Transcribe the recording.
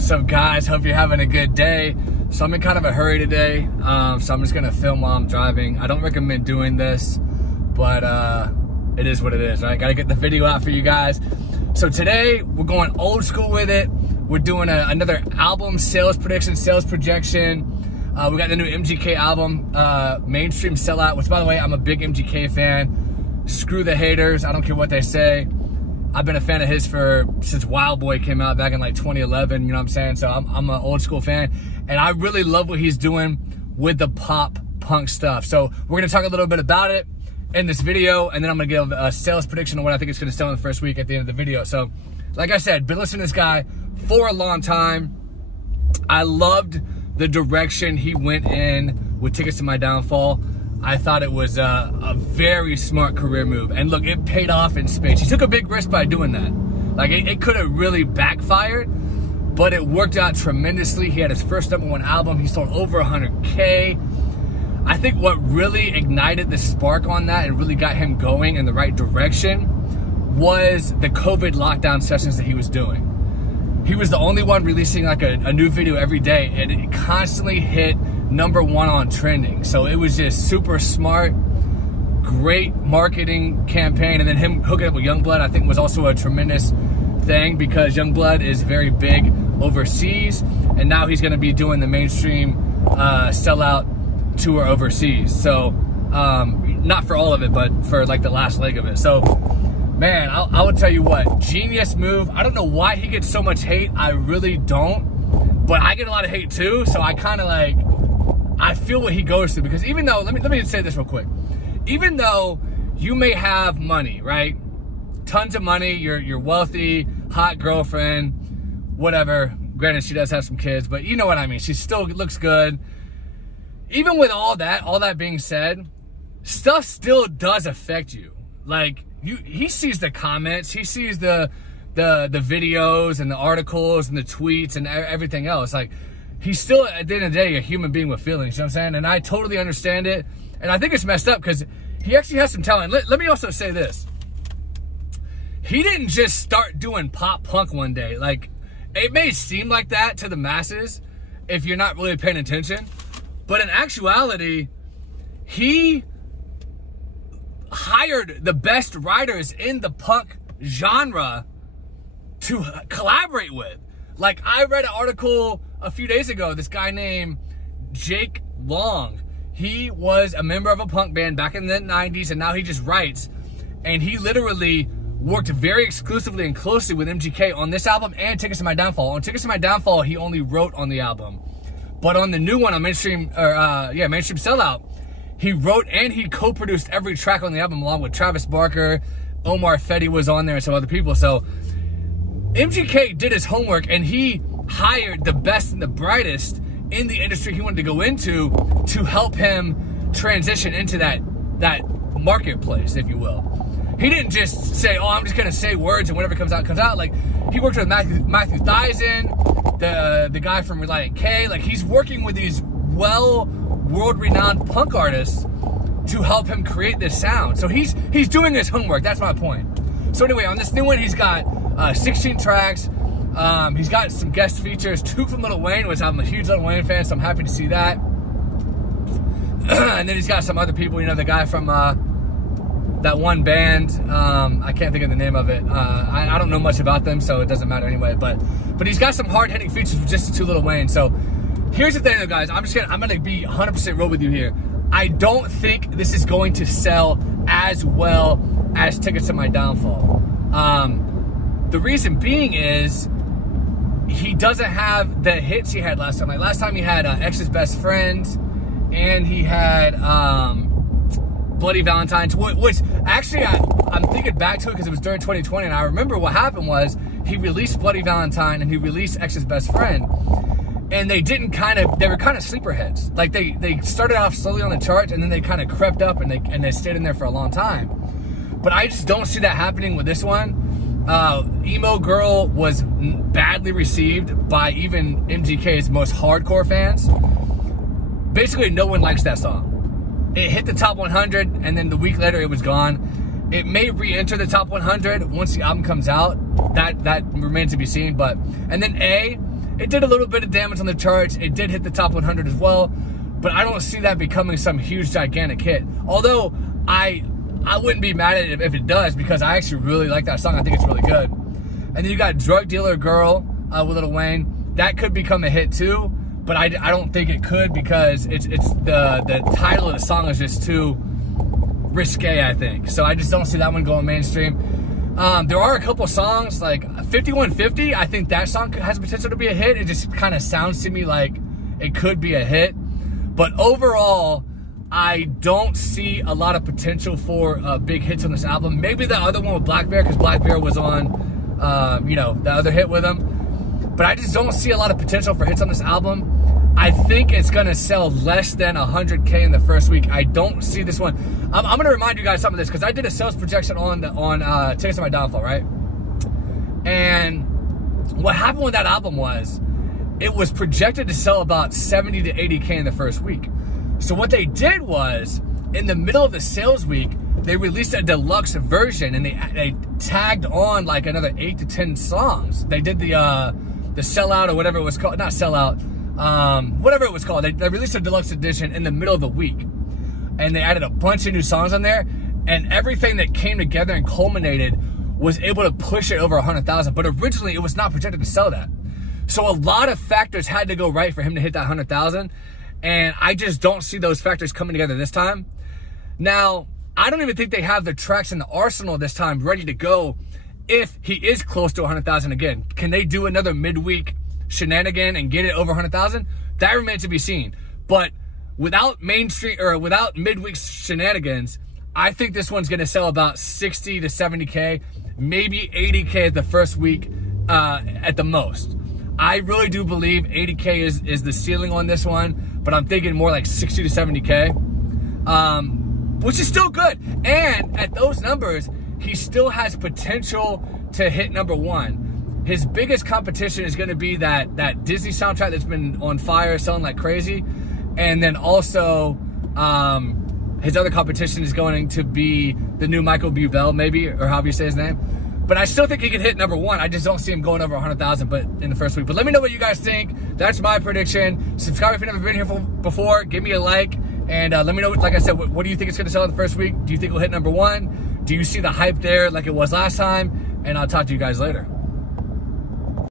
What's up, guys? Hope you're having a good day. So I'm in kind of a hurry today, so I'm just gonna film while I'm driving. I don't recommend doing this, but it is what it is, right? Gotta get the video out for you guys. So today we're going old school with it. We're doing another album sales prediction, sales projection. We got the new MGK album, Mainstream Sellout, which, by the way, I'm a big MGK fan. Screw the haters, I don't care what they say. I've been a fan of his since Wild Boy came out back in like 2011, you know what I'm saying? So I'm an old school fan, and I really love what he's doing with the pop punk stuff. So we're gonna talk a little bit about it in this video, and then I'm gonna give a sales prediction on what I think it's gonna sell in the first week at the end of the video. So, like I said, been listening to this guy for a long time. I loved the direction he went in with Tickets to My Downfall. I thought it was a very smart career move. And look, it paid off in spades. He took a big risk by doing that. Like, it could have really backfired, but it worked out tremendously. He had his first #1 album. He sold over 100K. I think what really ignited the spark on that and really got him going in the right direction was the COVID lockdown sessions that he was doing. He was the only one releasing like a new video every day, and it constantly hit #1 on trending. So it was just super smart, great marketing campaign. And then him hooking up with Youngblood, I think, was also a tremendous thing, because Youngblood is very big overseas, and now he's going to be doing the Mainstream Sellout tour overseas. So not for all of it, but for like the last leg of it. So man, I will tell you what, genius move. I don't know why he gets so much hate. I really don't, but I get a lot of hate too. So I kind of like, I feel what he goes through, because even though, let me say this real quick. Even though you may have money, right? Tons of money, you're wealthy, hot girlfriend, whatever. Granted, she does have some kids, but you know what I mean. She still looks good. Even with all that being said, stuff still does affect you. Like, he sees the comments, he sees the videos and the articles and the tweets and everything else. Like, he's still, at the end of the day, a human being with feelings, you know what I'm saying? And I totally understand it. And I think it's messed up because he actually has some talent. Let me also say this. He didn't just start doing pop punk one day. Like, it may seem like that to the masses if you're not really paying attention. But in actuality, he hired the best writers in the punk genre to collaborate with. Like, I read an article a few days ago, this guy named Jake Long. He was a member of a punk band back in the 90s, and now he just writes. And he literally worked very exclusively and closely with MGK on this album and Tickets to My Downfall. On Tickets to My Downfall, he only wrote on the album. But on the new one, on Mainstream Sellout, he wrote and he co-produced every track on the album, along with Travis Barker. Omar Fetty was on there and some other people. So MGK did his homework, and he hired the best and the brightest in the industry he wanted to go into to help him transition into that marketplace, if you will. He didn't just say, oh, I'm just gonna say words and whatever comes out, comes out. Like, he worked with Matthew Thiessen, the guy from Relient K. Like, he's working with these world-renowned punk artists to help him create this sound. So he's doing his homework, that's my point. So anyway, on this new one, he's got 16 tracks. He's got some guest features, 2 from Lil Wayne, which I'm a huge Lil Wayne fan, so I'm happy to see that. And then he's got some other people, you know, the guy from that one band, I can't think of the name of it. I don't know much about them, so it doesn't matter anyway. But he's got some hard-hitting features with just the 2 Lil Wayne. So here's the thing, though, guys. I'm gonna be 100% real with you here. I don't think this is going to sell as well as Tickets to My Downfall. The reason being is he doesn't have the hits he had last time. Like, last time he had Ex's Best Friend, and he had Bloody Valentine's, which actually I'm thinking back to it because it was during 2020, and I remember what happened was he released Bloody Valentine and he released Ex's Best Friend, and they were kind of sleeper hits. Like, they started off slowly on the charts, and then they kind of crept up, and they stayed in there for a long time. But I just don't see that happening with this one. Emo Girl was badly received by even MGK's most hardcore fans. Basically, no one likes that song. It hit the top 100, and then the week later, it was gone. It may re-enter the top 100 once the album comes out. That remains to be seen. And then A, It did a little bit of damage on the charts. It did hit the top 100 as well, but I don't see that becoming some huge, gigantic hit. Although I wouldn't be mad at it if it does, because I actually really like that song. I think it's really good. And then you got Drug Dealer Girl with Lil Wayne. That could become a hit too, but I don't think it could, because it's the title of the song is just too risque, I think. So I just don't see that one going mainstream. There are a couple songs, like 5150, I think that song has potential to be a hit. It just kind of sounds to me like it could be a hit. But overall, I don't see a lot of potential for big hits on this album. Maybe the other one with Black Bear, because Black Bear was on, you know, the other hit with him. But I just don't see a lot of potential for hits on this album. I think it's gonna sell less than 100K in the first week. I don't see this one. I'm gonna remind you guys some of this, because I did a sales projection on Tickets to My Downfall, right? And what happened with that album was, it was projected to sell about 70 to 80K in the first week. So what they did was, in the middle of the sales week, they released a deluxe version, and they tagged on like another 8 to 10 songs. They did the Sellout, or whatever it was called, not Sellout, whatever it was called. They released a deluxe edition in the middle of the week, and they added a bunch of new songs on there, and everything that came together and culminated was able to push it over 100,000. But originally, it was not projected to sell that. So a lot of factors had to go right for him to hit that 100,000, and I just don't see those factors coming together this time. Now, I don't even think they have the tracks in the arsenal this time ready to go if he is close to 100,000 again. Can they do another midweek shenanigan and get it over 100,000? That remains to be seen. But without mainstream, or without midweek shenanigans, I think this one's gonna sell about 60 to 70K, maybe 80K at the first week at the most. I really do believe 80K is the ceiling on this one, but I'm thinking more like 60 to 70K, which is still good. And at those numbers, he still has potential to hit #1. His biggest competition is gonna be that Disney soundtrack that's been on fire, selling like crazy. And then also, his other competition is going to be the new Michael Bublé, maybe, or however you say his name. But I still think he could hit #1. I just don't see him going over 100,000 but in the first week. But let me know what you guys think. That's my prediction. Subscribe if you've never been here before. Give me a like. And let me know, like I said, what do you think it's going to sell in the first week? Do you think it'll hit #1? Do you see the hype there like it was last time? And I'll talk to you guys later.